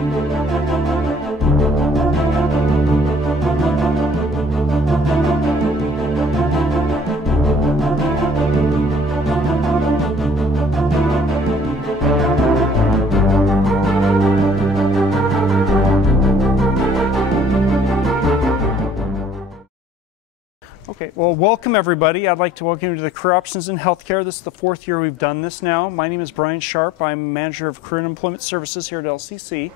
Okay, well, welcome everybody. I'd like to welcome you to the Career Options in Healthcare. This is the 4th year we've done this now. My name is Brian Sharp. I'm Manager of Career and Employment Services here at LCC.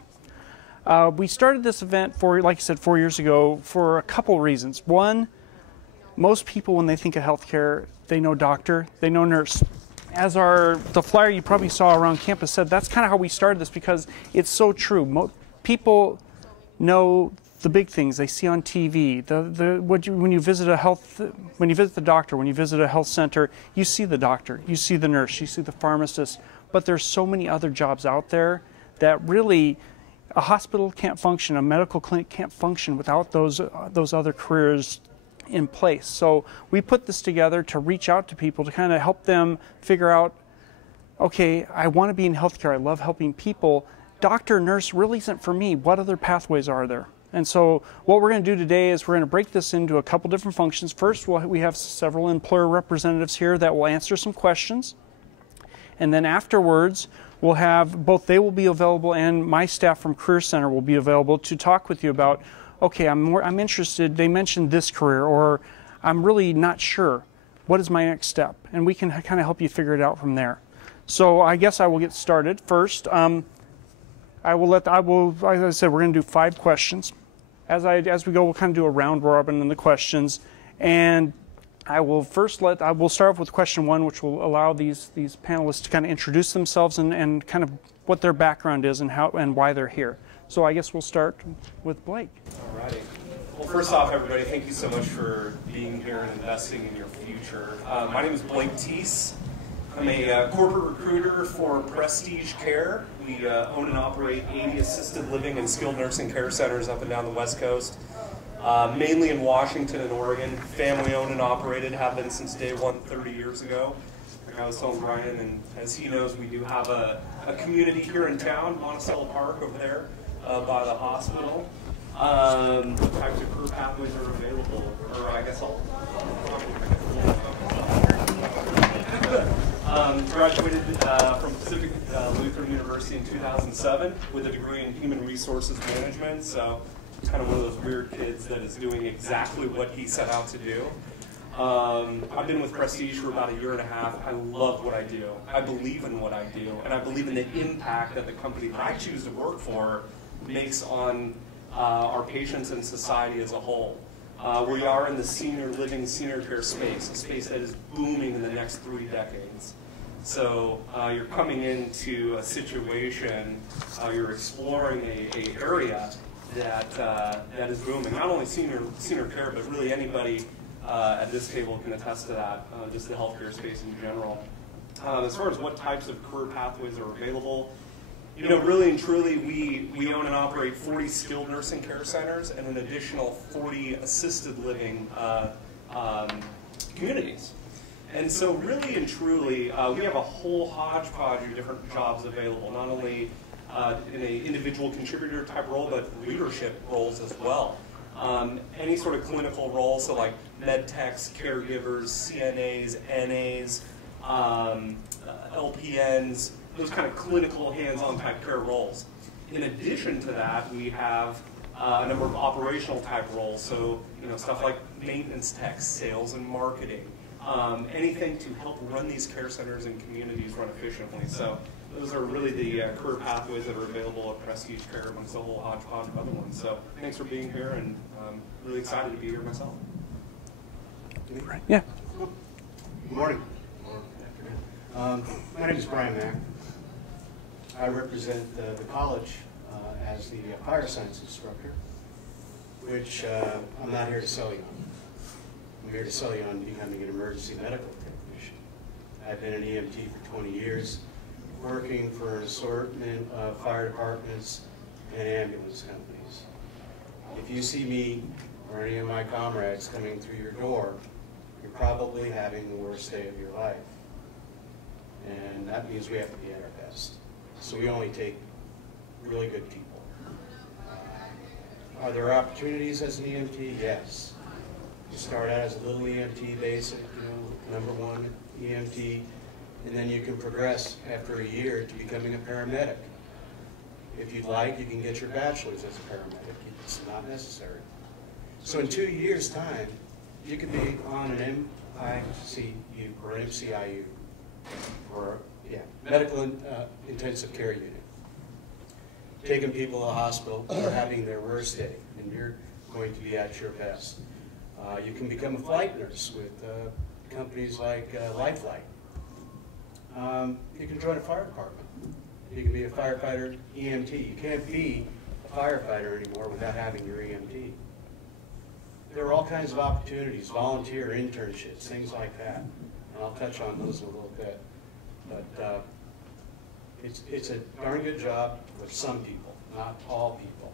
We started this event, like I said, 4 years ago for a couple reasons. One, most people when they think of healthcare, they know doctor, they know nurse. As the flyer you probably saw around campus said, that's kind of how we started this because it's so true. People know the big things they see on TV. When you visit the doctor, when you visit a health center, you see the doctor, you see the nurse, you see the pharmacist. But there's so many other jobs out there that really a hospital can't function, a medical clinic can't function without those other careers in place. So we put this together to reach out to people to kind of help them figure out, okay, I want to be in healthcare. I love helping people. Doctor, nurse really isn't for me. What other pathways are there? And so what we're going to do today is we're going to break this into a couple different functions. First, we have several employer representatives here that will answer some questions. And then afterwards, we'll have both they will be available and my staff from Career Center will be available to talk with you about, okay, I'm interested, they mentioned this career, or I'm really not sure. What is my next step? And we can kind of help you figure it out from there. So I guess I will get started. First, like I said, we're going to do 5 questions. As we go, we'll kind of do a round robin in the questions, and I will start off with question 1, which will allow these panelists to kind of introduce themselves and kind of what their background is and how and why they're here. So I guess we'll start with Blake. All righty. Well, first off, everybody, thank you so much for being here and investing in your future. My name is Blake Teese. I'm a corporate recruiter for Prestige Care. We own and operate 80 assisted living and skilled nursing care centers up and down the West Coast, mainly in Washington and Oregon. Family owned and operated, have been since day one 30 years ago. Like I was telling Brian, and as he knows, we do have a community here in town, Monticello Park over there by the hospital. What types of career pathways are available? Or I guess I'll graduated from Pacific Lutheran University in 2007 with a degree in Human Resources Management, so kind of one of those weird kids that is doing exactly what he set out to do. I've been with Prestige for about 1.5 years. I love what I do. I believe in what I do, and I believe in the impact that the company that I choose to work for makes on our patients and society as a whole. We are in the senior living, senior care space, a space that is booming in the next 3 decades. So you're coming into a situation, you're exploring a area that is booming. Not only senior care, but really anybody at this table can attest to that, just the healthcare space in general. As far as what types of career pathways are available, you know, really and truly, we own and operate 40 skilled nursing care centers and an additional 40 assisted living communities. And so really and truly, we have a whole hodgepodge of different jobs available, not only in an individual contributor type role, but leadership roles as well. Any sort of clinical role, so like med techs, caregivers, CNAs, NAs, LPNs, those kind of clinical hands-on type care roles. In addition to that, we have a number of operational type roles, so stuff like maintenance techs, sales and marketing, anything to help run these care centers and communities run efficiently. So those are really the career pathways that are available at Prestige Care amongst a whole hodgepodge of other ones. So thanks for being here, and I'm really excited to be here myself. Yeah. Good morning. My name is Brian Mack. I represent the college as the fire science instructor, which I'm not here to sell you on. I'm here to sell you on becoming an emergency medical technician. I've been an EMT for 20 years, working for an assortment of fire departments and ambulance companies. If you see me or any of my comrades coming through your door, you're probably having the worst day of your life. And that means we have to be at our best. So we only take really good people. Are there opportunities as an EMT? Yes. You start out as a little EMT basic, number one EMT, and then you can progress after a year to becoming a paramedic. If you'd like, you can get your bachelor's as a paramedic. It's not necessary. So in 2 years' time, you could be on an MICU or an MCIU, or medical intensive care unit, taking people to the hospital or having their worst day, and you're going to be at your best. You can become a flight nurse with companies like Lifeline. You can join a fire department. You can be a firefighter EMT. You can't be a firefighter anymore without having your EMT. There are all kinds of opportunities, volunteer internships, things like that. And I'll touch on those in a little bit. But it's a darn good job for some people, not all people.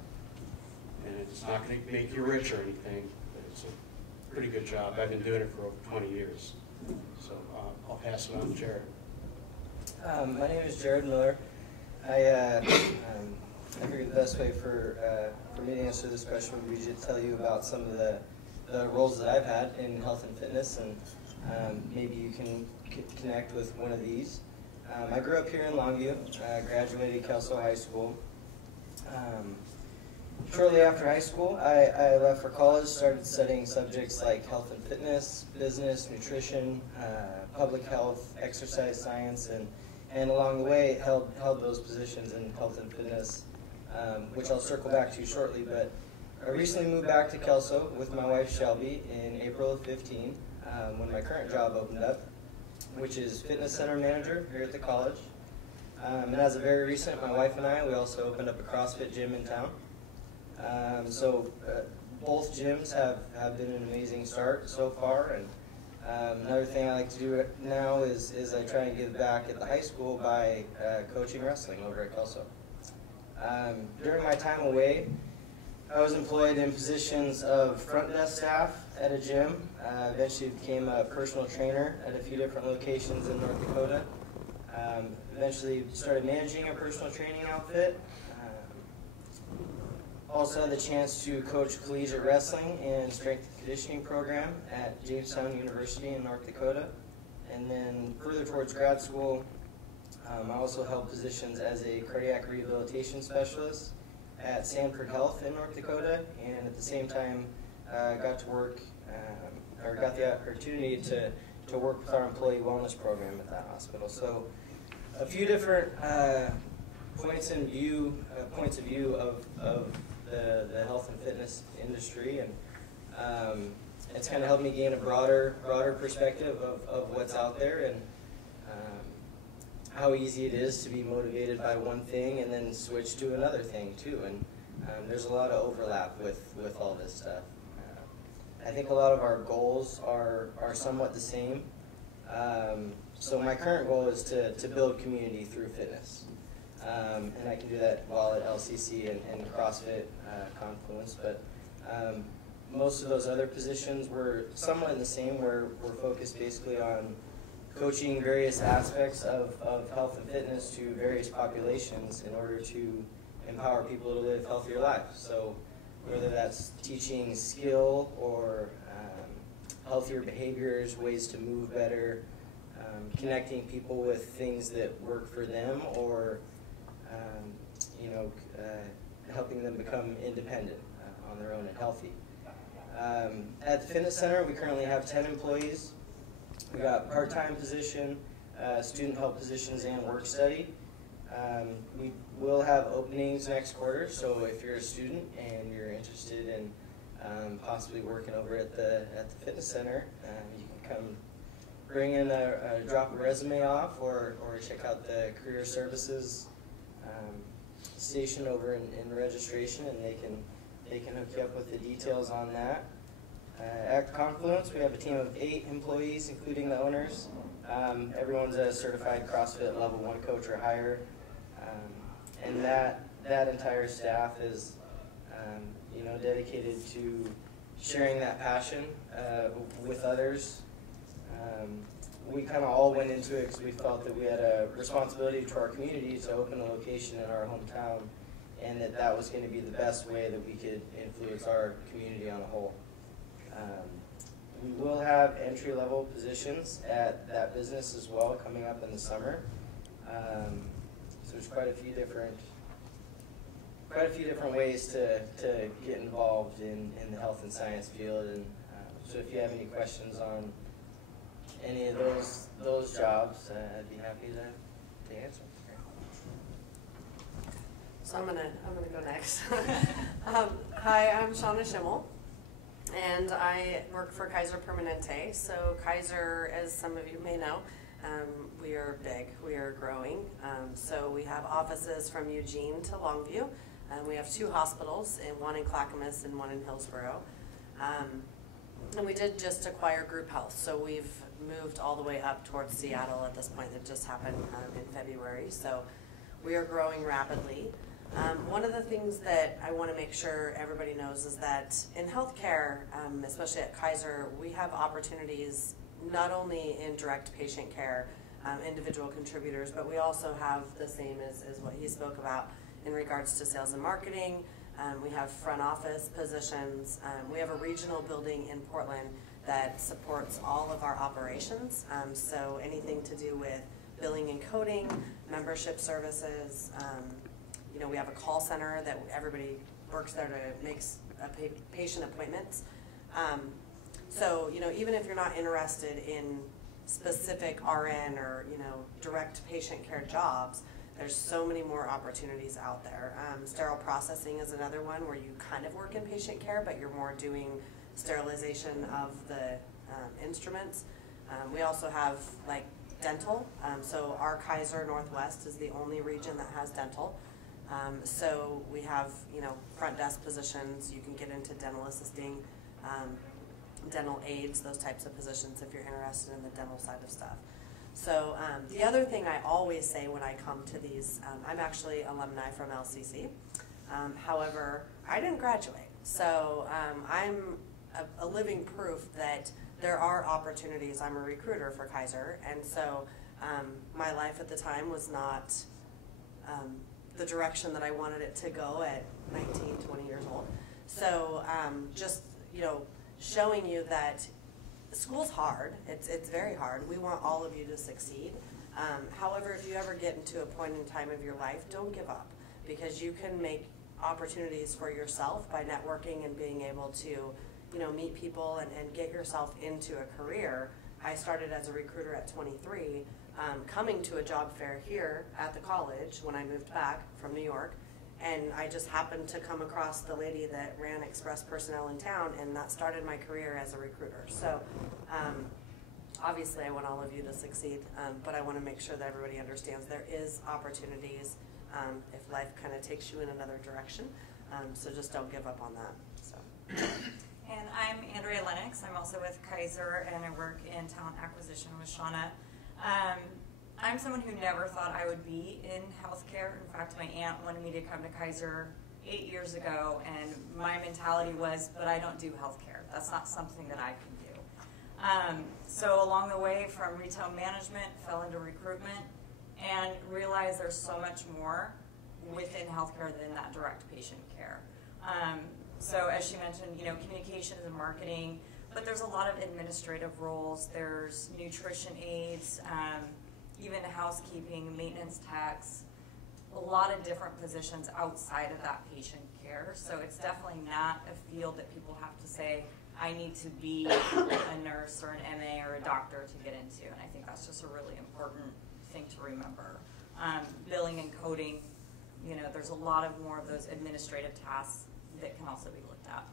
And it's not going to make you rich or anything, but it's a pretty good job. I've been doing it for over 20 years. So I'll pass it on to Jared. My name is Jared Miller. I figured the best way for me to answer this question would be to tell you about some of the roles that I've had in health and fitness, and maybe you can connect with one of these. I grew up here in Longview. I graduated Kelso High School. Shortly after high school, I left for college, started studying subjects like health and fitness, business, nutrition, public health, exercise science, and along the way held those positions in health and fitness, which I'll circle back to shortly. But I recently moved back to Kelso with my wife Shelby in April of 15, when my current job opened up, which is fitness center manager here at the college. And as of very recent, my wife and we also opened up a CrossFit gym in town. So both gyms have been an amazing start so far, and another thing I like to do now is I try and give back at the high school by coaching wrestling over at Kelso. During my time away, I was employed in positions of front desk staff at a gym. Eventually became a personal trainer at a few different locations in North Dakota. Eventually started managing a personal training outfit. Also had the chance to coach collegiate wrestling and strength and conditioning program at Jamestown University in North Dakota. And then further towards grad school, I also held positions as a cardiac rehabilitation specialist at Sanford Health in North Dakota, and at the same time got to work, or got the opportunity to work with our employee wellness program at that hospital. So a few different points of view of the health and fitness industry, and it's kind of helped me gain a broader perspective of what's out there, and how easy it is to be motivated by one thing and then switch to another thing too. And there's a lot of overlap with all this stuff. I think a lot of our goals are somewhat the same. So my current goal is to build community through fitness. And I can do that while at LCC and CrossFit Confluence, but most of those other positions were somewhat in the same, where we're focused basically on coaching various aspects of health and fitness to various populations in order to empower people to live healthier lives. So whether that's teaching skill or healthier behaviors, ways to move better, connecting people with things that work for them, or helping them become independent on their own and healthy. At the fitness center, we currently have 10 employees. We got part-time position, student help positions, and work study. We will have openings next quarter, so if you're a student and you're interested in possibly working over at the fitness center, you can come bring in drop a resume off, or check out the CareerServices station over in registration, and they can hook you up with the details on that. At Confluence, we have a team of 8 employees, including the owners. Everyone's a certified CrossFit Level 1 coach or higher, and that entire staff is dedicated to sharing that passion with others. We kind of all went into it because we felt that we had a responsibility to our community to open a location in our hometown and that was going to be the best way that we could influence our community on a whole. We will have entry-level positions at that business as well coming up in the summer. So there's quite a few different ways to get involved in the health and science field. And so if you have any questions on any of those jobs, I'd be happy to answer. So I'm gonna go next. Hi, I'm Shauna Schimmel, and I work for Kaiser Permanente. So Kaiser, as some of you may know, we are big. We are growing. So we have offices from Eugene to Longview. We have 2 hospitals, one in Clackamas and one in Hillsborough. And we did just acquire Group Health, so we've moved all the way up towards Seattle at this point. That just happened in February. So we are growing rapidly. One of the things that I want to make sure everybody knows is that in healthcare, especially at Kaiser, we have opportunities not only in direct patient care, individual contributors, but we also have the same as what he spoke about in regards to sales and marketing. We have front office positions. We have a regional building in Portland that supports all of our operations. So anything to do with billing and coding, membership services. You know, we have a call center that everybody works there to make patient appointments. So, you know, even if you're not interested in specific RN or, you know, direct patient care jobs, there's so many more opportunities out there. Sterile processing is another one where you kind of work in patient care, but you're more doing sterilization of the instruments. We also have like dental. So our Kaiser Northwest is the only region that has dental. So we have, you know, front desk positions. You can get into dental assisting, dental aides, those types of positions if you're interested in the dental side of stuff. So the other thing I always say when I come to these, I'm actually alumni from LCC. However, I didn't graduate. So I'm a living proof that there are opportunities. I'm a recruiter for Kaiser. And so my life at the time was not the direction that I wanted it to go at 19, 20 years old. So just, you know, showing you that school's hard. It's very hard. We want all of you to succeed. However, if you ever get into a point in time of your life, don't give up, because you can make opportunities for yourself by networking and being able to, you know, meet people and get yourself into a career. I started as a recruiter at 23, coming to a job fair here at the college when I moved back from New York. And I just happened to come across the lady that ran Express Personnel in town, and that started my career as a recruiter. So obviously I want all of you to succeed, but I want to make sure that everybody understands there is opportunities if life kind of takes you in another direction. So just don't give up on that. So. And I'm Andrea Lennox. I'm also with Kaiser, and I work in talent acquisition with Shauna. I'm someone who never thought I would be in healthcare. In fact, my aunt wanted me to come to Kaiser 8 years ago, and my mentality was, but I don't do healthcare. That's not something that I can do. So along the way, from retail management, fell into recruitment, and realized there's so much more within healthcare than that direct patient care. So as she mentioned, you know, communications and marketing, but there's a lot of administrative roles. There's nutrition aides, even housekeeping, maintenance techs, a lot of different positions outside of that patient care. So it's definitely not a field that people have to say, I need to be a nurse or an MA or a doctor to get into. And I think that's just a really important thing to remember. Billing and coding, you know, there's a lot of more of those administrative tasks that can also be looked at.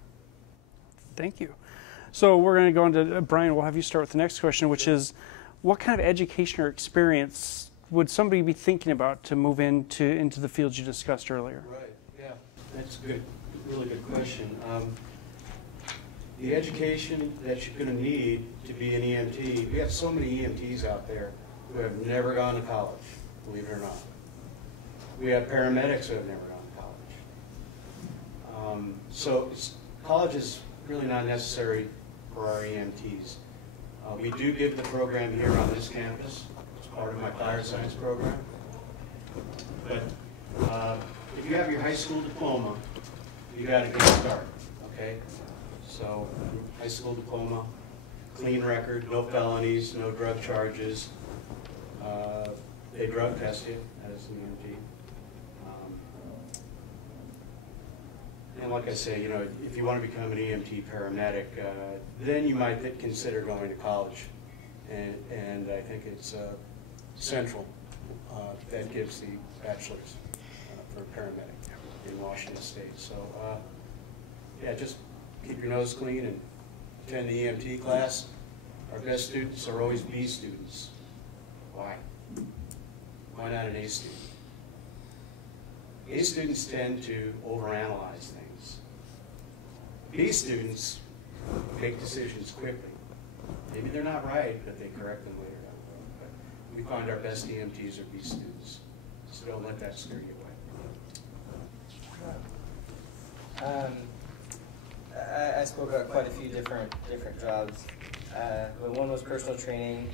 Thank you. So we're going to go into, Brian, we'll have you start with the next question, which is, what kind of education or experience would somebody be thinking about to move into the fields you discussed earlier? Right, yeah, that's a good, really good question. The education that you're going to need to be an EMT, we have so many EMTs out there who have never gone to college, believe it or not. We have paramedics who have never gone to college. So college is really not necessary for our EMTs. We do give the program here on this campus. It's part of my fire science program. But if you have your high school diploma, you got a good start, okay? So, high school diploma, clean record, no felonies, no drug charges. They drug test you as an EMT. And like I say, you know, if you want to become an EMT paramedic, then you might consider going to college. And I think it's Central that gives the bachelor's for a paramedic in Washington State. So, yeah, just keep your nose clean and attend the EMT class. Our best students are always B students. Why? Why not an A student? A students tend to overanalyze things. B students make decisions quickly. Maybe they're not right, but they correct them later on. But we find our best EMTs are B students. So don't let that scare you away. I spoke about quite a few different jobs. But one was personal training.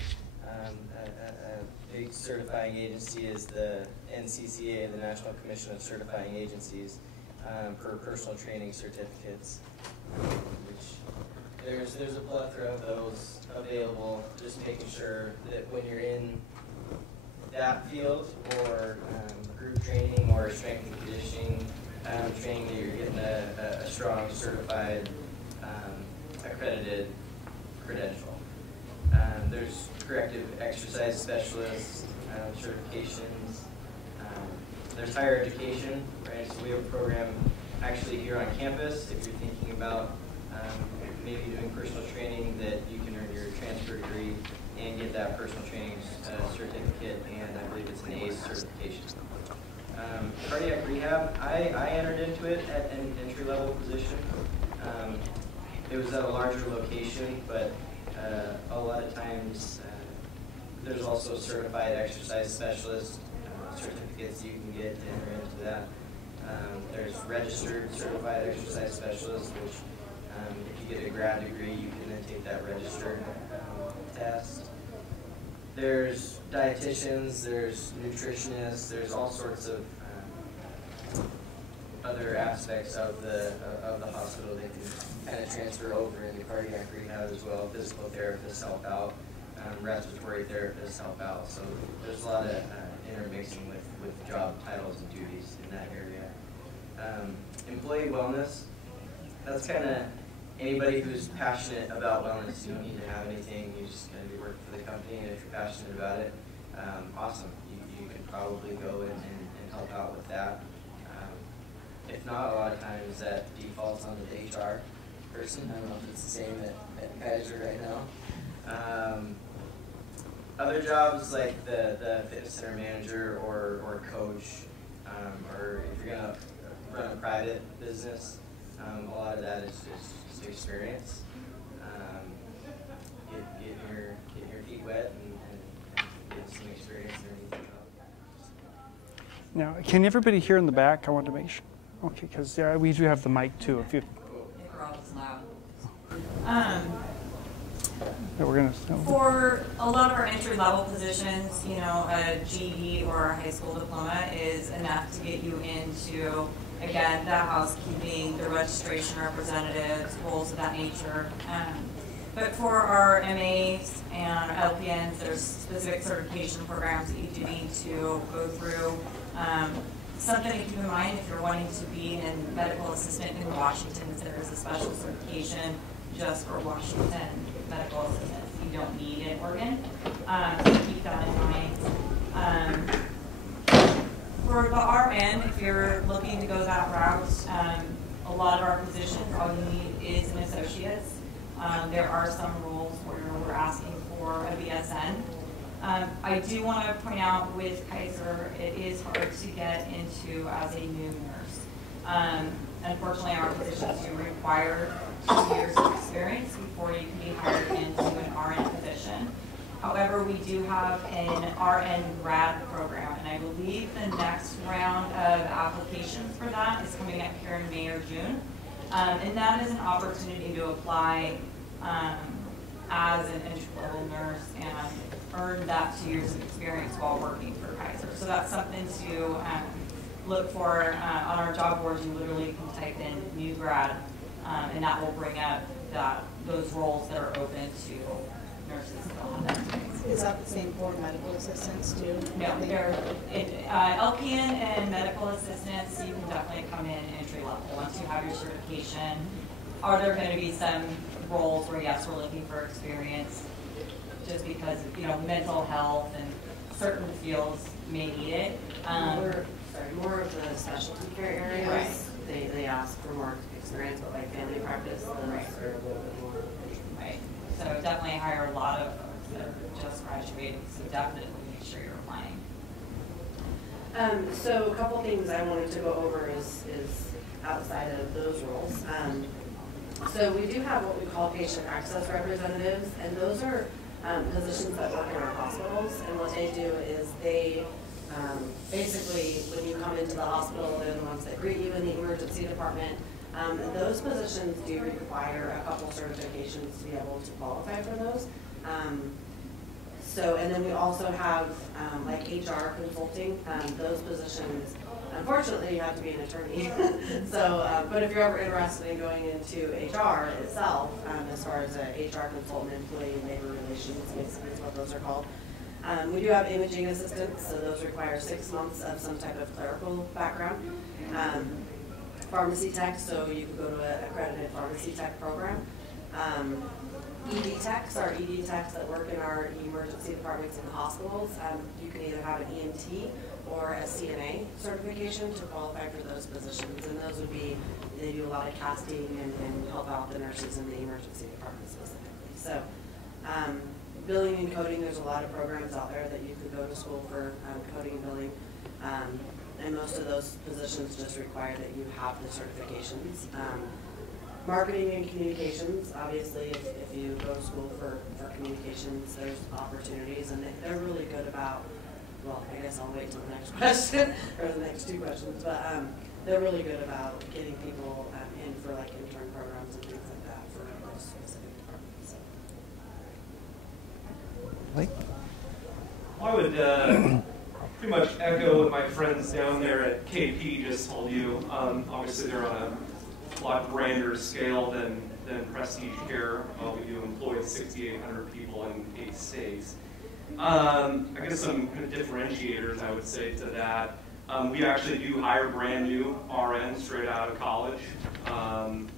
A big certifying agency is the NCCA, the National Commission of Certifying Agencies, for personal training certificates. Which there's a plethora of those available. Just making sure that when you're in that field, or group training or strength and conditioning training, that you're getting a strong certified accredited credential. There's corrective exercise specialist certifications. There's higher education, right? So we have a program actually here on campus. If you're thinking about maybe doing personal training, that you can earn your transfer degree and get that personal training certificate, and I believe it's an ACE certification. Cardiac rehab, I entered into it at an entry-level position. It was at a larger location, but a lot of times there's also certified exercise specialist certificates you can get to enter into that. There's registered certified exercise specialist, which if you get a grad degree, you can then take that registered test. There's dietitians, there's nutritionists, there's all sorts of other aspects of the hospital that can kind of transfer over into cardiac rehab as well. Physical therapists help out, respiratory therapists help out. So there's a lot of intermixing with job titles and duties in that area. Employee wellness, that's kind of anybody who's passionate about wellness. You don't need to have anything, you just gotta be working for the company, and if you're passionate about it, awesome. You can probably go in and help out with that. If not, a lot of times that defaults onto the HR person. I don't know if it's the same at Kaiser right now. Other jobs like the fitness center manager or coach, or if you're going to run a private business, a lot of that is just experience. Get your feet wet and get some experience underneath the job. Now, can everybody hear in the back? I want to make sure. Okay, because we do have the mic too. If you. We're gonna. For a lot of our entry-level positions, you know, a GED or a high school diploma is enough to get you into, again, the housekeeping, the registration representatives, roles of that nature. But for our MAs and our LPNs, there's specific certification programs that you do need to go through. Something to keep in mind if you're wanting to be a medical assistant in Washington, is there is a special certification just for Washington medical assistants. You don't need it in Oregon, so keep that in mind. For the RN, if you're looking to go that route, a lot of our positions, all you need is an associate's. There are some roles where we're asking for a BSN. I do want to point out with Kaiser, it is hard to get into as a new nurse. Unfortunately, our positions do require 2 years of experience before you can be hired into an RN position. However, we do have an RN grad program, and I believe the next round of applications for that is coming up here in May or June. And that is an opportunity to apply as an entry-level nurse and earn that 2 years of experience while working for Kaiser. So that's something to look for, on our job boards, you literally can type in new grad, and that will bring up those roles that are open to nurses that will have that experience. Is that the same for medical assistants too? No, they're LPN and medical assistants. You can definitely come in entry level once you have your certification. Are there going to be some roles where yes, we're looking for experience, just because mental health and certain fields may need it. More of the specialty care areas. Right. They ask for more experience, but like family practice, those are a little bit more. Right. So definitely hire a lot of folks that are just graduating. So definitely make sure you're applying. So a couple things I wanted to go over is outside of those roles. So we do have what we call patient access representatives, and those are positions that work in our hospitals. And what they do is they basically, when you come into the hospital, they're the ones that greet you in the emergency department. Those positions do require a couple certifications to be able to qualify for those. And then we also have like HR consulting. Those positions, unfortunately, you have to be an attorney. But if you're ever interested in going into HR itself, as far as a HR consultant, employee and labor relations, basically is what those are called. We do have imaging assistants, so those require 6 months of some type of clerical background. Pharmacy tech, so you could go to an accredited pharmacy tech program. ED techs are ED techs that work in our emergency departments in hospitals. You can either have an EMT or a CNA certification to qualify for those positions, and those would be, they do a lot of casting and help out the nurses in the emergency department specifically. So billing and coding, there's a lot of programs out there that you could go to school for coding and billing. And most of those positions just require that you have the certifications. Marketing and communications, obviously, if you go to school for communications, there's opportunities, and they're really good about, well, I guess I'll wait till the next question, or the next two questions, but they're really good about getting people in for like intern programs and things like that for those specific departments. Blake? I would pretty much echo what my friends down there at KP just told you. Obviously, they're on a lot grander scale than Prestige Care. We do employ 6,800 people in 8 states. I guess some kind of differentiators I would say to that. We actually do hire brand new RNs straight out of college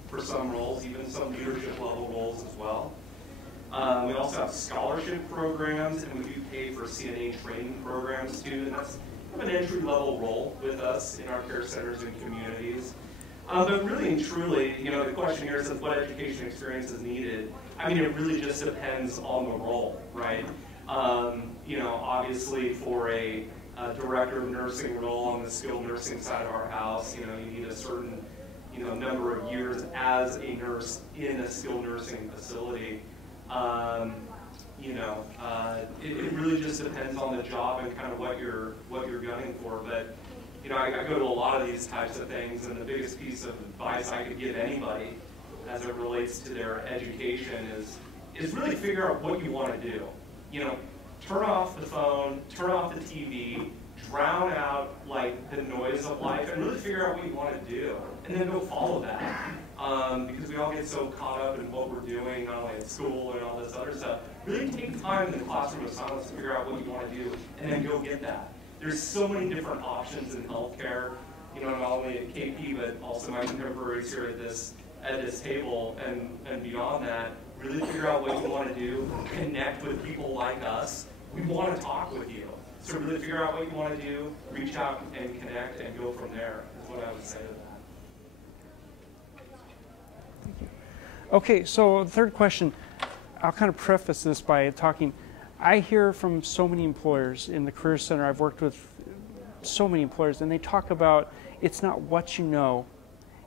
for some roles, even some leadership level roles as well. We also have scholarship programs, and we do pay for CNA training programs too, and that's kind of an entry level role with us in our care centers and communities. But really and truly, the question here says what education experience is needed. I mean, it really just depends on the role, right? Obviously for a director of nursing role on the skilled nursing side of our house, you need a certain, number of years as a nurse in a skilled nursing facility. It really just depends on the job and kind of what you're gunning for. But I go to a lot of these types of things, and the biggest piece of advice I could give anybody as it relates to their education is really figure out what you want to do. Turn off the phone, turn off the TV, drown out like the noise of life, and really figure out what you want to do, and then go follow that. Because we all get so caught up in what we're doing, not only at school and all this other stuff. Really take time in the classroom of silence to figure out what you want to do, and then go get that. There's so many different options in healthcare, not only at KP, but also my contemporaries here at this table and beyond that. Really figure out what you want to do, connect with people like us. We want to talk with you. So really figure out what you want to do, reach out and connect, and go from there, is what I would say to that. Okay, so the third question, I'll kind of preface this by talking, I hear from so many employers in the Career Center, I've worked with so many employers, and they talk about it's not what you know,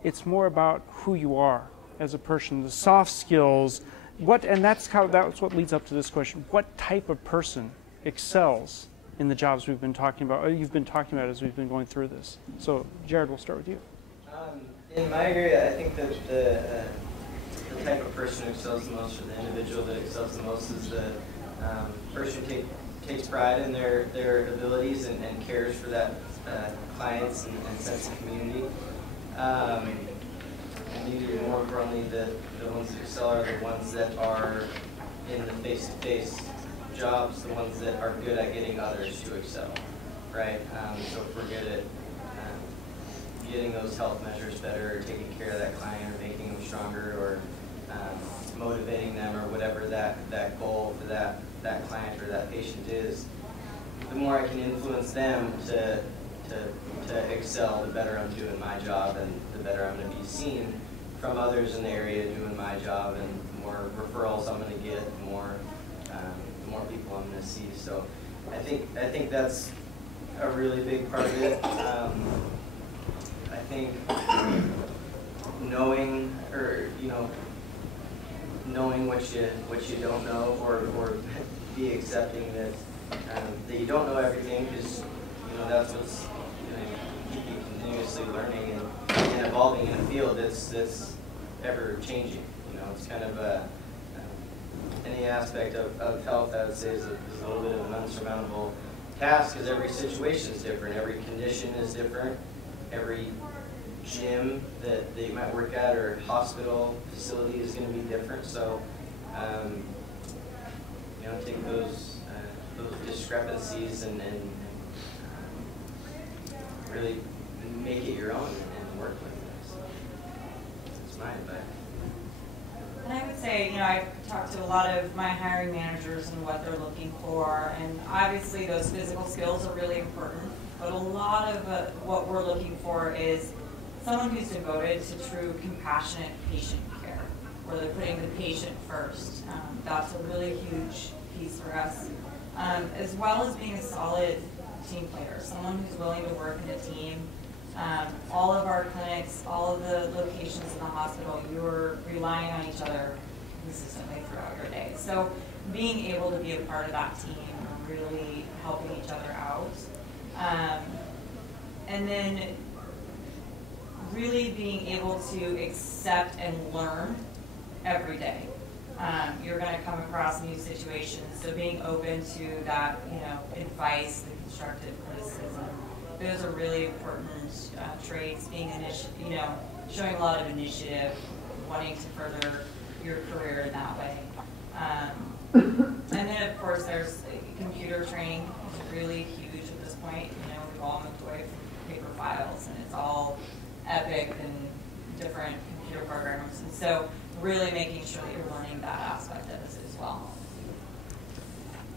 it's more about who you are as a person, the soft skills, and that's what leads up to this question. What type of person excels in the jobs we've been talking about, or you've been talking about as we've been going through this? So Jared, we'll start with you. In my area, I think that the type of person who excels the most, or the individual that excels the most, is the person who takes pride in their abilities and cares for that clients and sense of community. And maybe more importantly, the ones that excel are the ones that are in the face-to-face jobs, the ones that are good at getting others to excel, right? So if we're good at getting those health measures better, or taking care of that client, or making them stronger, or motivating them, or whatever that goal for that client or that patient is, the more I can influence them to excel, the better I'm doing my job, and the better I'm going to be seen from others in the area doing my job, and the more referrals I'm going to get, the more people I'm going to see. So I think that's a really big part of it. I think knowing, or knowing what you don't know, or be accepting that you don't know everything, because that's what's keep you continuously learning and evolving in a field that's ever changing. It's kind of any aspect of health, I would say, is a little bit of an unsurmountable task, because every situation is different, every condition is different, every gym that you might work at or hospital facility is going to be different. So take those discrepancies and really make it your own and work with it. So that's my advice. And I would say, I've talked to a lot of my hiring managers and what they're looking for, and obviously those physical skills are really important, but a lot of what we're looking for is someone who's devoted to true compassionate patient care, where they're putting the patient first. That's a really huge piece for us, as well as being a solid team player, someone who's willing to work in a team. All of our clinics, all of the locations in the hospital, you're relying on each other consistently throughout your day. So being able to be a part of that team, really helping each other out. And then really being able to accept and learn every day. You're going to come across new situations, so being open to that, advice, the constructive criticism. Those are really important traits. Being showing a lot of initiative, wanting to further your career in that way. And then, of course, there's computer training. It's really huge at this point. We've all moved away from paper files, and it's all Epic and different computer programs. And so, really making sure that you're learning that aspect of it as well.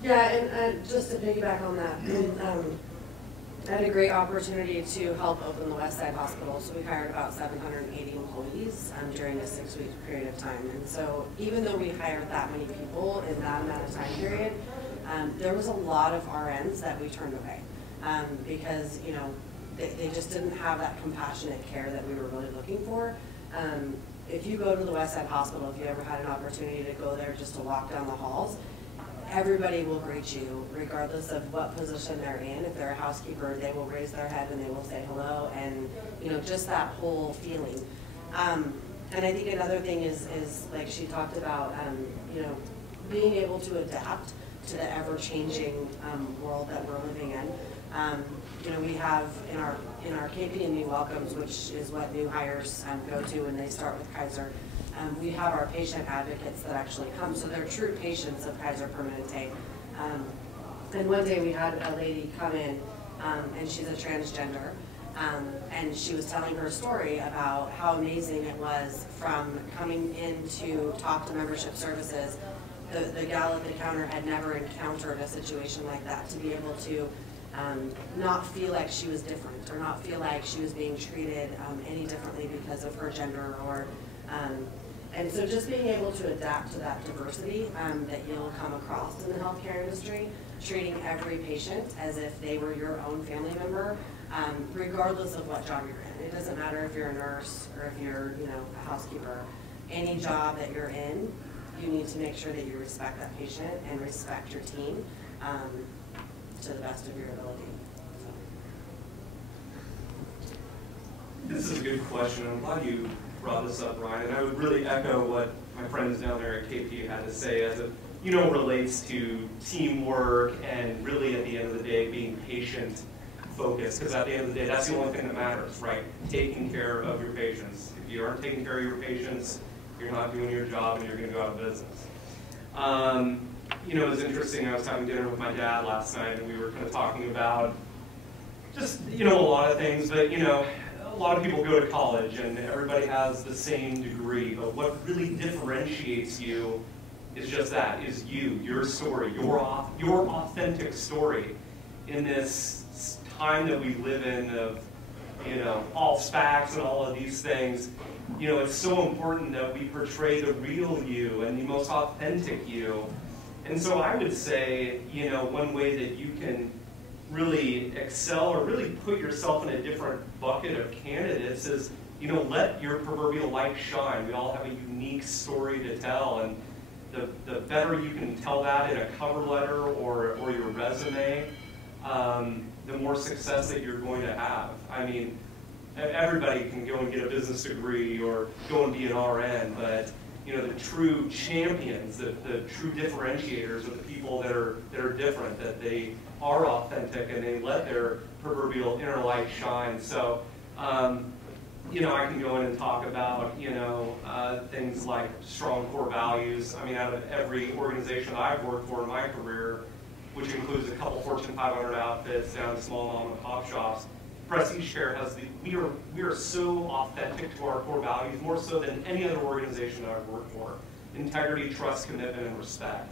Yeah, and just to piggyback on that, I had a great opportunity to help open the West Side Hospital. So we hired about 780 employees during a 6-week period of time. And so even though we hired that many people in that amount of time period, there was a lot of RNs that we turned away because they just didn't have that compassionate care that we were really looking for. If you go to the West Side Hospital, if you ever had an opportunity to go there just to walk down the halls, everybody will greet you regardless of what position they're in. If they're a housekeeper, they will raise their head and they will say hello, and just that whole feeling. And I think another thing is like she talked about, being able to adapt to the ever-changing world that we're living in. We have in our KP&E welcomes, which is what new hires go to when they start with Kaiser. We have our patient advocates that actually come, so they're true patients of Kaiser Permanente. And one day we had a lady come in, and she's a transgender, and she was telling her story about how amazing it was from coming in to talk to membership services. The gal at the counter had never encountered a situation like that, to be able to not feel like she was different, or not feel like she was being treated any differently because of her gender, or and so just being able to adapt to that diversity that you'll come across in the healthcare industry, treating every patient as if they were your own family member, regardless of what job you're in. It doesn't matter if you're a nurse or if you're a housekeeper. Any job that you're in, you need to make sure that you respect that patient and respect your team to the best of your ability. This is a good question. I'm glad you brought this up, Ryan. And I would really echo what my friends down there at KP had to say as it relates to teamwork and really at the end of the day being patient focus, because at the end of the day, that's the only thing that matters, right? Taking care of your patients. If you aren't taking care of your patients, you're not doing your job and you're going to go out of business. You know, it was interesting. I was having dinner with my dad last night, and we were kind of talking about just, you know, a lot of things, but, you know, a lot of people go to college and everybody has the same degree, but what really differentiates you is just that, is you, your story, your authentic story in this time that we live in of, you know, all SPACs and all of these things. You know, it's so important that we portray the real you and the most authentic you. And so I would say, you know, one way that you can really excel or really put yourself in a different bucket of candidates is, you know, let your proverbial light shine. We all have a unique story to tell, and the better you can tell that in a cover letter or your resume, the more success that you're going to have. I mean, everybody can go and get a business degree or go and be an RN, but you know, the true champions, the true differentiators are the people that are different, that they are authentic and they let their proverbial inner light shine. So, you know, I can go in and talk about, you know, things like strong core values. I mean, out of every organization I've worked for in my career, which includes a couple Fortune 500 outfits down to small mom and pop shops, Prestige Care has we are so authentic to our core values, more so than any other organization that I've worked for. Integrity, trust, commitment, and respect.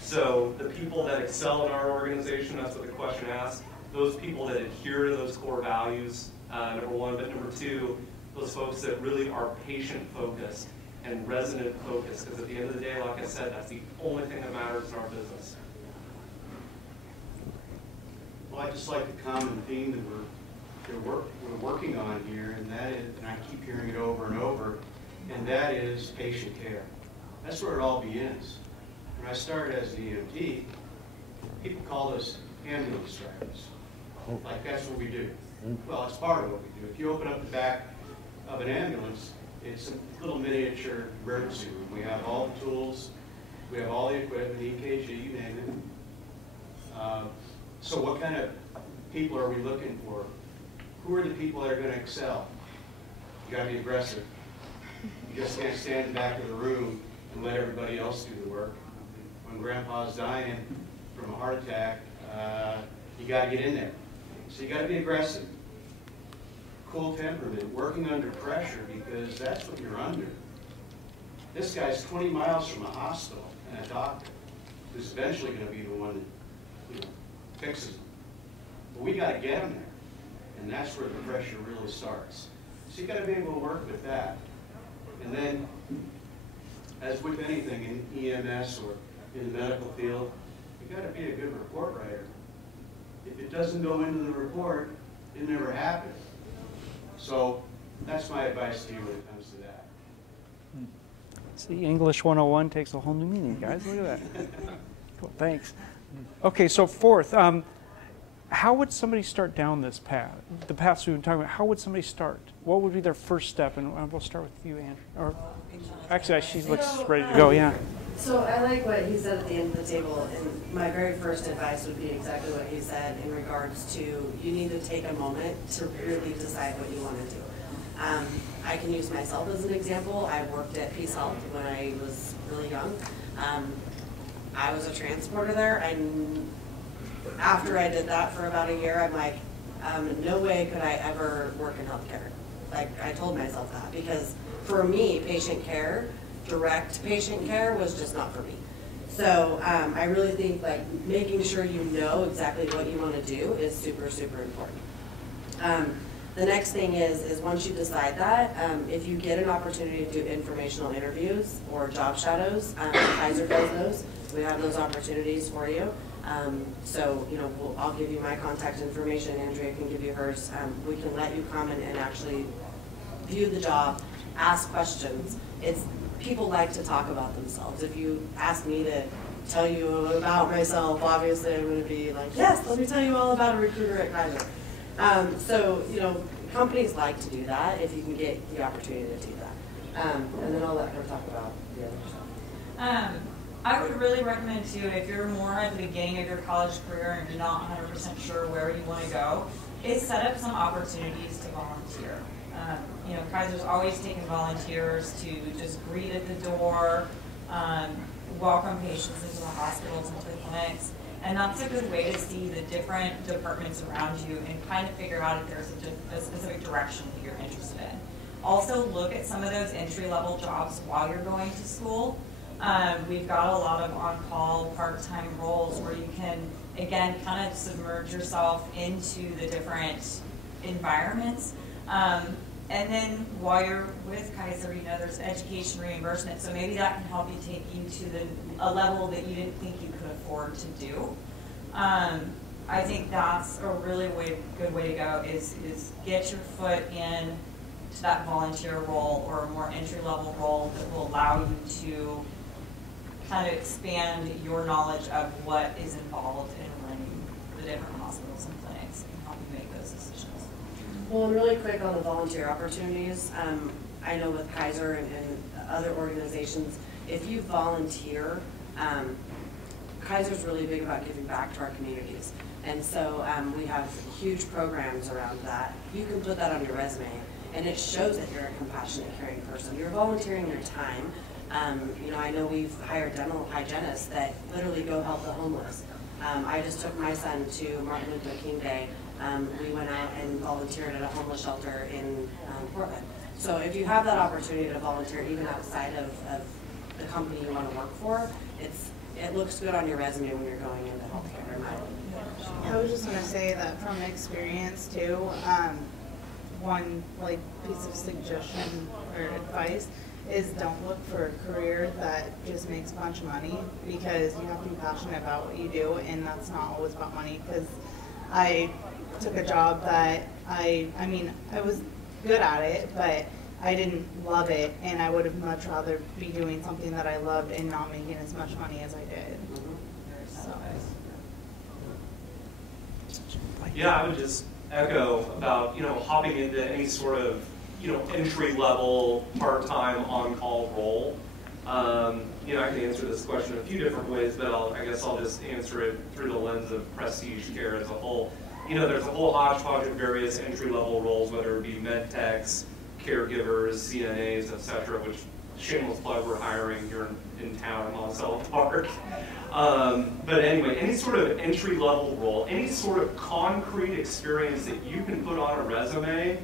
So the people that excel in our organization, that's what the question asks, those people that adhere to those core values, number one, but number two, those folks that really are patient-focused and resident-focused, because at the end of the day, like I said, that's the only thing that matters in our business. Well, I just like the common theme that we're working on here, and that is, and I keep hearing it over and over, and that is patient care. That's where it all begins. When I started as an EMT, people called us ambulance drivers. Like, that's what we do. Well, it's part of what we do. If you open up the back of an ambulance, it's a little miniature emergency room. We have all the tools, we have all the equipment, EKG, you name it. So what kind of people are we looking for? Who are the people that are going to excel? You got to be aggressive. You just can't stand in the back of the room and let everybody else do the work. When Grandpa's dying from a heart attack, you got to get in there. So you got to be aggressive. Cool temperament, working under pressure, because that's what you're under. This guy's 20 miles from a hospital and a doctor who's eventually going to be the one that, you know, fixes them. But we got to get him there. And that's where the pressure really starts. So you got to be able to work with that. And then, as with anything in EMS or in the medical field, you got to be a good report writer. If it doesn't go into the report, it never happened. So that's my advice to you when it comes to that. See, English 101 takes a whole new meaning, guys. Look at that. Cool, thanks. Okay, so fourth, how would somebody start down this path? The paths we've been talking about, how would somebody start? What would be their first step? And we'll start with you, Andrew. Or, actually, she looks ready to go, yeah. So I like what he said at the end of the table, and my very first advice would be exactly what he said in regards to you need to take a moment to really decide what you want to do. I can use myself as an example. I worked at Peace Health when I was really young. I was a transporter there, and after I did that for about a year, I'm like, no way could I ever work in healthcare. Like, I told myself that, because for me, patient care, direct patient care was just not for me. So I really think like making sure you know exactly what you want to do is super, super important. The next thing is once you decide that, if you get an opportunity to do informational interviews or job shadows, Kaiser does those. We have those opportunities for you. So, you know, I'll give you my contact information. Andrea can give you hers. We can let you come and actually view the job, ask questions. People like to talk about themselves. If you ask me to tell you about myself, obviously I'm going to be like, yes, let me tell you all about a recruiter at Kaiser. So, you know, companies like to do that if you can get the opportunity to do that. And then I'll let her talk about the other stuff. I would really recommend too, if you're more at the beginning of your college career and you're not 100% sure where you want to go, is set up some opportunities to volunteer. You know, Kaiser's always taken volunteers to just greet at the door, welcome patients into the hospitals, into the clinics, and that's a good way to see the different departments around you and kind of figure out if there's a specific direction that you're interested in. Also, look at some of those entry-level jobs while you're going to school. We've got a lot of on-call, part-time roles where you can, again, kind of submerge yourself into the different environments. And then while you're with Kaiser, you know, there's education reimbursement, so maybe that can help you take you to a level that you didn't think you could afford to do. I think that's a really good way to go is get your foot in to that volunteer role or a more entry-level role that will allow you to kind of expand your knowledge of what is involved in running the different hospitals and clinics and help you make those decisions. Well, really quick on the volunteer opportunities, I know with Kaiser and other organizations, if you volunteer, Kaiser's really big about giving back to our communities. And so we have huge programs around that. You can put that on your resume, and it shows that you're a compassionate, caring person. You're volunteering your time. You know, I know we've hired dental hygienists that literally go help the homeless. I just took my son to Martin Luther King Day. We went out and volunteered at a homeless shelter in Portland. So if you have that opportunity to volunteer even outside of the company you want to work for, it looks good on your resume when you're going into healthcare, in my opinion. I was just going to say that from experience too, one like piece of suggestion or advice is don't look for a career that just makes a bunch of money, because you have to be passionate about what you do, and that's not always about money. Because I took a job that I mean, I was good at it, but I didn't love it, and I would have much rather be doing something that I loved and not making as much money as I did. So. Yeah, I would just echo about, you know, hopping into any sort of, you know, entry-level, part-time, on-call role. You know, I can answer this question a few different ways, but I guess I'll just answer it through the lens of prestige care as a whole. You know, there's a whole hodgepodge of various entry-level roles, whether it be med techs, caregivers, CNAs, et cetera, which, shameless plug, we're hiring here in town in Monticello Park. But anyway, any sort of entry-level role, any sort of concrete experience that you can put on a resume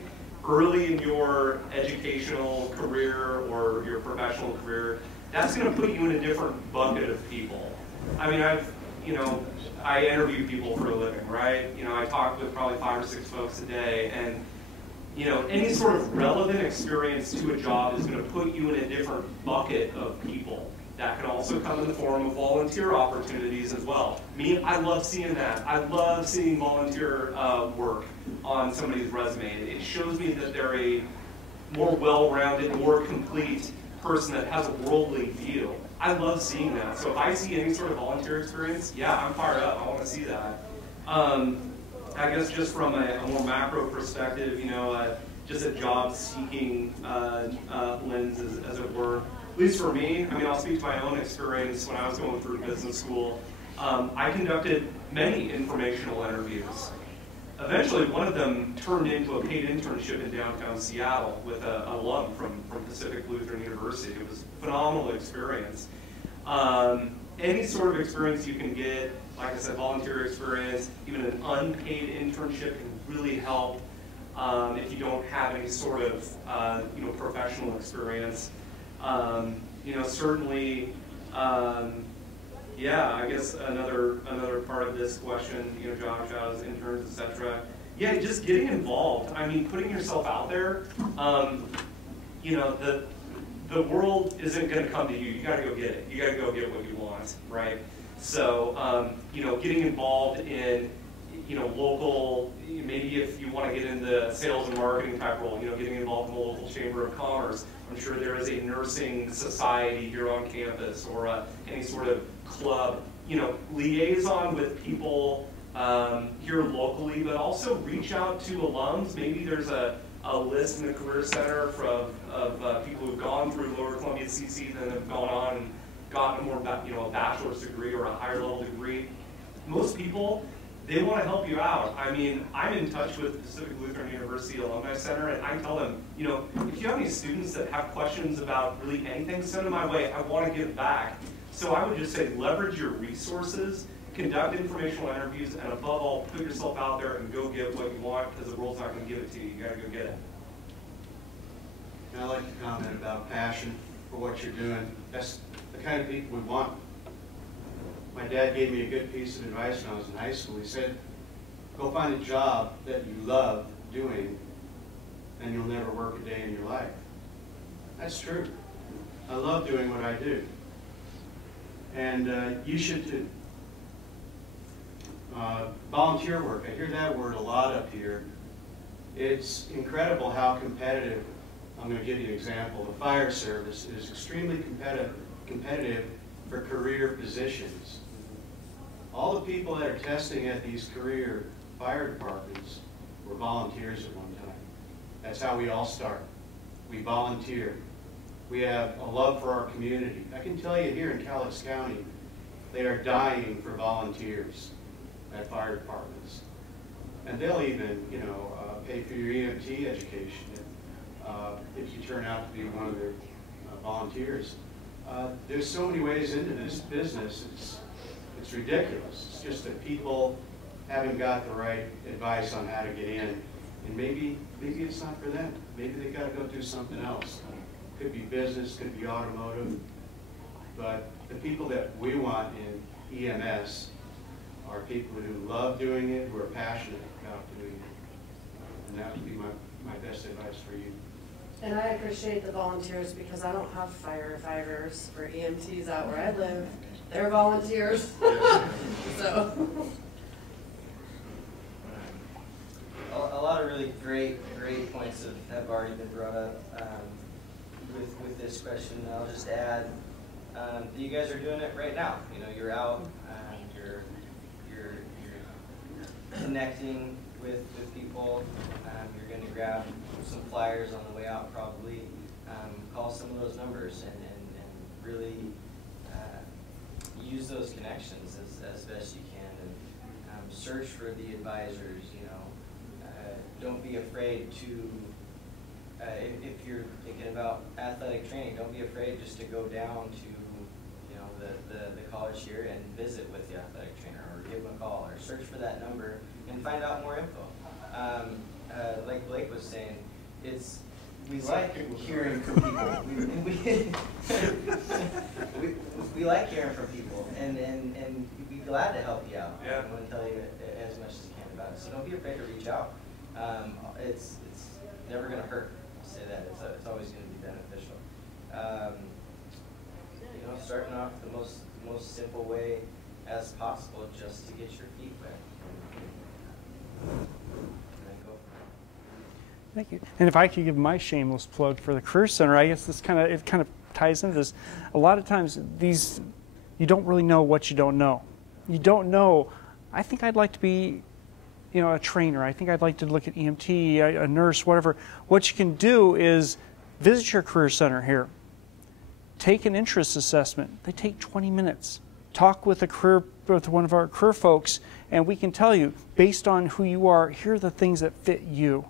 early in your educational career or your professional career, that's going to put you in a different bucket of people. I mean, I interview people for a living, right? You know, I talk with probably 5 or 6 folks a day, and you know, any sort of relevant experience to a job is going to put you in a different bucket of people. That can also come in the form of volunteer opportunities as well. Me, I love seeing that. I love seeing volunteer work on somebody's resume. It shows me that they're a more well-rounded, more complete person that has a worldly view. I love seeing that. So if I see any sort of volunteer experience, yeah, I'm fired up. I want to see that. I guess just from a more macro perspective, you know, just a job-seeking lens, as it were. At least for me, I mean, I'll speak to my own experience when I was going through business school. I conducted many informational interviews. Eventually, one of them turned into a paid internship in downtown Seattle with an alum from Pacific Lutheran University. It was a phenomenal experience. Any sort of experience you can get, like I said, volunteer experience, even an unpaid internship can really help if you don't have any sort of you know, professional experience. You know, certainly, yeah, I guess another part of this question, you know, job shows, interns, etc. Yeah, just getting involved. I mean, putting yourself out there. You know, the world isn't going to come to you. You got to go get it. You got to go get what you want, right? So, you know, getting involved in, you know, local, maybe if you want to get into sales and marketing type role, you know, getting involved in the local chamber of commerce. I'm sure there is a nursing society here on campus, or any sort of club, you know, liaison with people here locally, but also reach out to alums. Maybe there's a list in the Career Center of people who've gone through Lower Columbia CC and then have gone on and gotten more, you know, a bachelor's degree or a higher level degree. Most people, they want to help you out. I mean, I'm in touch with Pacific Lutheran University Alumni Center, and I tell them, you know, if you have any students that have questions about really anything, send them my way. I want to give back. So I would just say leverage your resources, conduct informational interviews, and above all, put yourself out there and go get what you want, because the world's not going to give it to you. You got to go get it. And I like to comment about passion for what you're doing. That's the kind of people we want. My dad gave me a good piece of advice when I was in high school. He said, go find a job that you love doing, and you'll never work a day in your life. That's true. I love doing what I do. And you should too. Volunteer work, I hear that word a lot up here. It's incredible how competitive. I'm going to give you an example. The fire service is extremely competitive for career positions. All the people that are testing at these career fire departments were volunteers at one time. That's how we all start. We volunteer. We have a love for our community. I can tell you here in Cowlitz County, they are dying for volunteers at fire departments. And they'll even, you know, pay for your EMT education if you turn out to be one of their volunteers. There's so many ways into this business, it's ridiculous. It's just that people haven't got the right advice on how to get in. And maybe it's not for them. Maybe they've got to go do something else. Could be business, could be automotive. But the people that we want in EMS are people who love doing it, who are passionate about doing it. And that would be my best advice for you. And I appreciate the volunteers because I don't have firefighters or EMTs out where I live. They're volunteers. So. A lot of really great points have already been brought up with this question. I'll just add, you guys are doing it right now. You know, you're out, you're connecting with people. You're going to grab some flyers on the way out, probably. Call some of those numbers and really use those connections as best you can, and search for the advisors. You know, don't be afraid to. If you're thinking about athletic training, don't be afraid just to go down to, you know, the college here and visit with the athletic trainer, or give them a call, or search for that number and find out more info. Like Blake was saying, we like hearing from people. We like hearing from people, and we'd be glad to help you out. Yeah. I want to tell you as much as you can about it. So don't be afraid to reach out. It's never going to hurt. I'll say that. It's always going to be beneficial. You know, starting off the most simple way as possible, just to get your feet wet. Thank you. And if I could give my shameless plug for the Career Center, I guess it kind of ties into this. A lot of times you don't really know what you don't know. You don't know, I think I'd like to be, you know, a trainer. I think I'd like to look at EMT, a nurse, whatever. What you can do is visit your Career Center here. Take an interest assessment. They take 20 minutes. Talk with one of our career folks, and we can tell you, based on who you are, here are the things that fit you.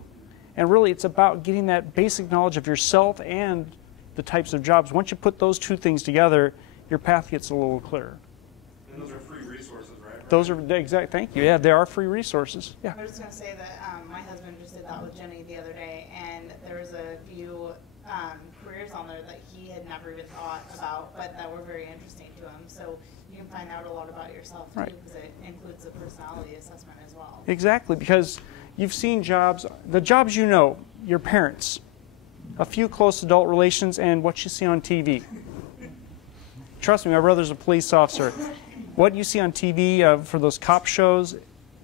And really, it's about getting that basic knowledge of yourself and the types of jobs. Once you put those two things together, your path gets a little clearer. And those are free resources, right? Those are the exact, thank you. Yeah, they are free resources. Yeah. I was just going to say that my husband just did that with Jenny the other day, and there was a few careers on there that he had never even thought about, but that were very interesting to him. So you can find out a lot about yourself, too, Right. because it includes a personality assessment as well. Exactly, because you've seen jobs, the jobs you know, your parents, a few close adult relations, and what you see on TV. Trust me, my brother's a police officer. What you see on TV for those cop shows,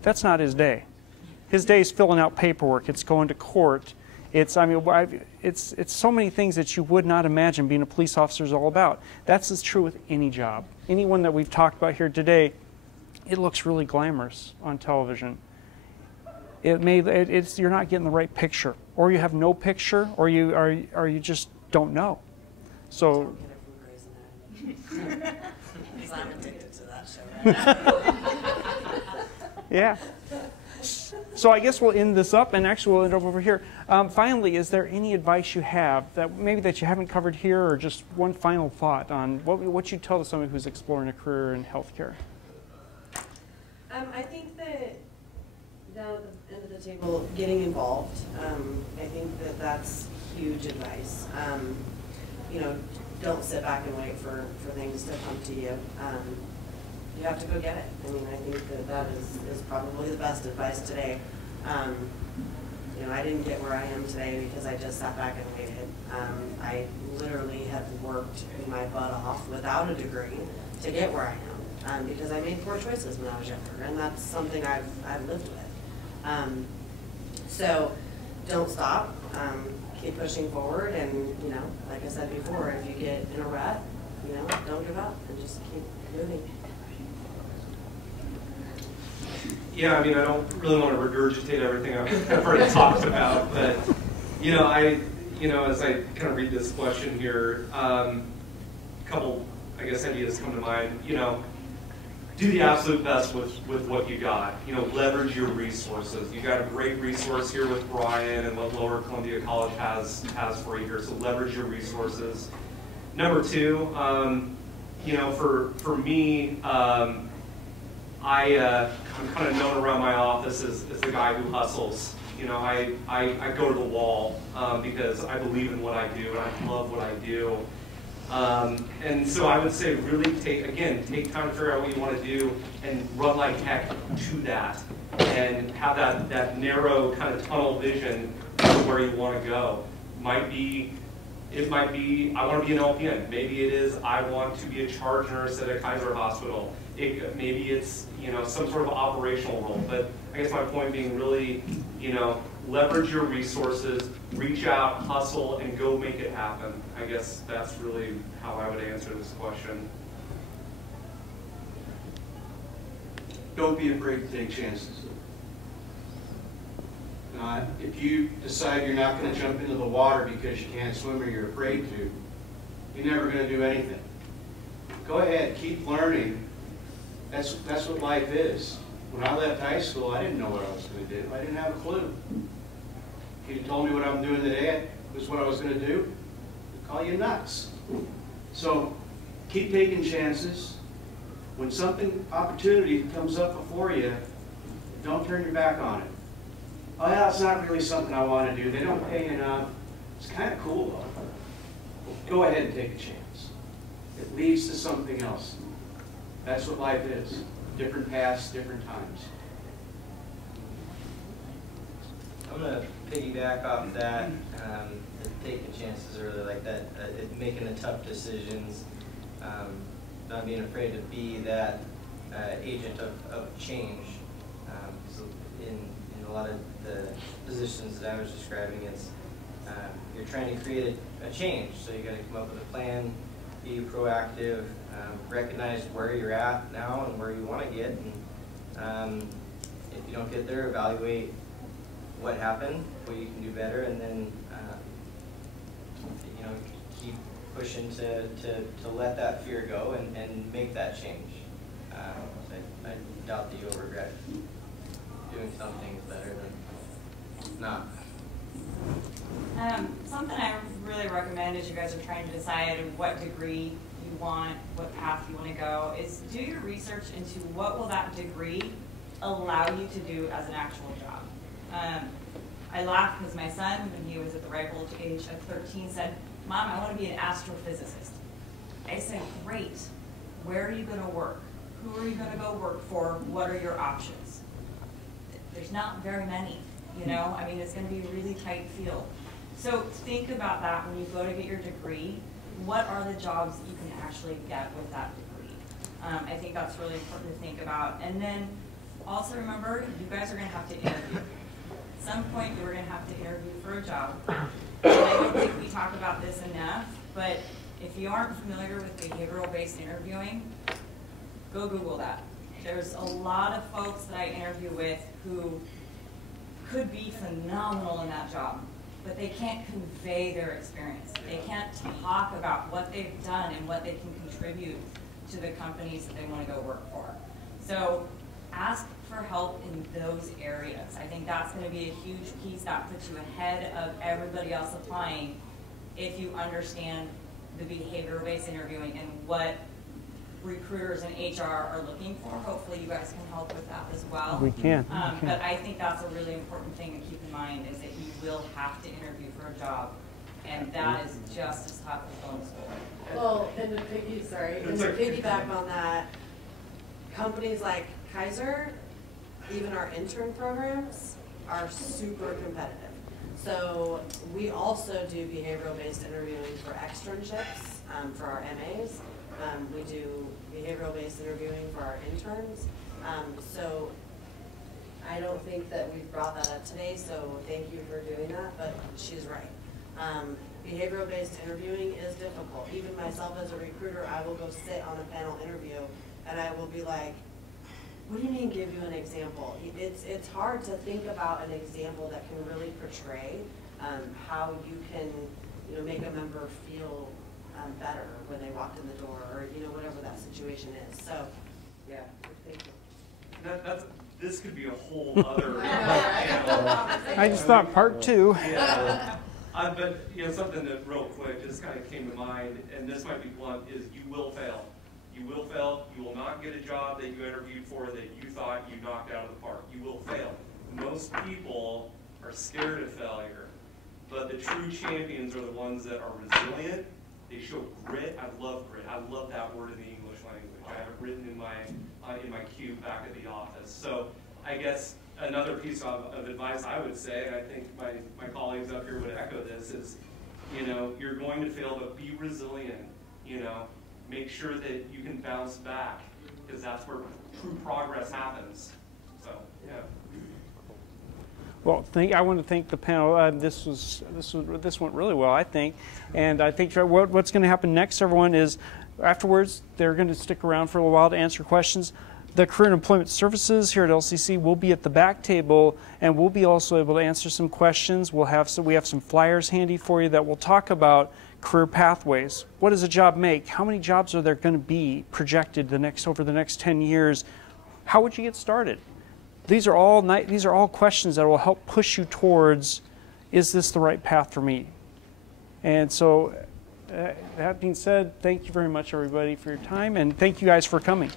that's not his day. His day is filling out paperwork. It's going to court. It's so many things that you would not imagine being a police officer is all about. That's as true with any job. Anyone that we've talked about here today, it looks really glamorous on television. You're not getting the right picture, or you have no picture, or you just don't know. So. Because I'm addicted to that show right now. Yeah. So I guess we'll end this up, and actually we'll end up over here. Finally, is there any advice you have that maybe that you haven't covered here, or just one final thought on what you'd tell to someone who's exploring a career in healthcare? I think that down at the end of the table, getting involved. I think that that's huge advice. You know, don't sit back and wait for things to come to you. You have to go get it. I mean, I think that is probably the best advice today. You know, I didn't get where I am today because I just sat back and waited. I literally have worked my butt off without a degree to get where I am because I made poor choices when I was younger, and that's something I've lived with. So don't stop. Keep pushing forward, and you know, like I said before, if you get in a rut, you know, don't give up and just keep moving. Yeah, I mean, I don't really want to regurgitate everything I've already talked about, but you know, as I kind of read this question here, a couple, I guess, ideas come to mind. You know, do the absolute best with what you got. You know, leverage your resources. You got a great resource here with Brian and what Lower Columbia College has for you here. So leverage your resources. Number two, you know, for me, I'm kind of known around my office as the guy who hustles. You know, I go to the wall because I believe in what I do and I love what I do. And so I would say really take time to figure out what you want to do and run like heck to that and have that narrow kind of tunnel vision of where you want to go. It might be I want to be an LPN. Maybe it is I want to be a charge nurse at a Kaiser hospital. Maybe it's, you know, some sort of operational role. But I guess my point being really, you know, leverage your resources, reach out, hustle, and go make it happen. I guess that's really how I would answer this question. Don't be afraid to take chances. If you decide you're not going to jump into the water because you can't swim or you're afraid to, you're never going to do anything. Go ahead, keep learning. That's what life is. When I left high school, I didn't know what I was going to do. I didn't have a clue. If you told me what I'm doing today was what I was going to do, I'd call you nuts. So keep taking chances. When opportunity comes up before you, don't turn your back on it. Oh yeah, it's not really something I want to do. They don't pay enough. It's kind of cool though. Go ahead and take a chance. It leads to something else. That's what life is. Different paths, different times. I'm going to piggyback off that. Taking chances early like that, making the tough decisions, not being afraid to be that agent of change. So in a lot of the positions that I was describing, it's you're trying to create a change. So you got to come up with a plan, be proactive, recognize where you're at now and where you want to get. And if you don't get there, evaluate what happened, what you can do better, and then you know, keep pushing to let that fear go and make that change. I doubt that you'll regret doing something better than not. Something I really recommend as you guys are trying to decide what degree you want, what path you want to go, is do your research into what will that degree allow you to do as an actual job. I laugh because my son, when he was at the ripe old age of 13, said, "Mom, I want to be an astrophysicist." I said, "Great. Where are you going to work? Who are you going to go work for? What are your options?" There's not very many, you know? I mean, it's going to be a really tight field. So think about that when you go to get your degree. What are the jobs that you can actually get with that degree? I think that's really important to think about. And then also remember, you guys are going to have to interview. At some point, you are going to have to interview for a job. And I don't think we talk about this enough, but if you aren't familiar with behavioral-based interviewing, go Google that. There's a lot of folks that I interview with who could be phenomenal in that job, but they can't convey their experience. They can't talk about what they've done and what they can contribute to the companies that they want to go work for. So ask for help in those areas. I think that's going to be a huge piece that puts you ahead of everybody else applying if you understand the behavioral-based interviewing and what recruiters and HR are looking for. Hopefully you guys can help with that as well. We can. But I think that's a really important thing to keep in mind is that you will have to interview for a job, and that is just as tough as going to school. Well, and to piggyback on that, companies like Kaiser, even our intern programs, are super competitive. So we also do behavioral-based interviewing for externships, for our MAs. We do behavioral-based interviewing for our interns. So I don't think that we've brought that up today, so thank you for doing that, but she's right. Behavioral-based interviewing is difficult. Even myself as a recruiter, I will go sit on a panel interview and I will be like, what do you mean give you an example? It's hard to think about an example that can really portray how you can make a member feel better when they walk in the door, or whatever that situation is. So yeah, thank you. This could be a whole other. I just thought part 2. Yeah. But something that real quick just kind of came to mind, and this might be blunt, is you will fail. You will fail. You will not get a job that you interviewed for that you thought you knocked out of the park. You will fail. Most people are scared of failure, but the true champions are the ones that are resilient. They show grit. I love grit. I love that word in the English language. I have it written in my cube back at the office. So I guess another piece of advice I would say, and I think my colleagues up here would echo this, is you're going to fail, but be resilient. Make sure that you can bounce back, because that's where true progress happens. So yeah. Well, I want to thank the panel. This went really well, I think. And I think what's going to happen next, everyone, is afterwards they're going to stick around for a little while to answer questions. The Career and Employment Services here at LCC will be at the back table, and we'll be also able to answer some questions. We have some flyers handy for you that will talk about career pathways. What does a job make? How many jobs are there going to be projected over the next 10 years? How would you get started? These are all questions that will help push you towards, is this the right path for me? And so, that being said, thank you very much, everybody, for your time, and thank you guys for coming.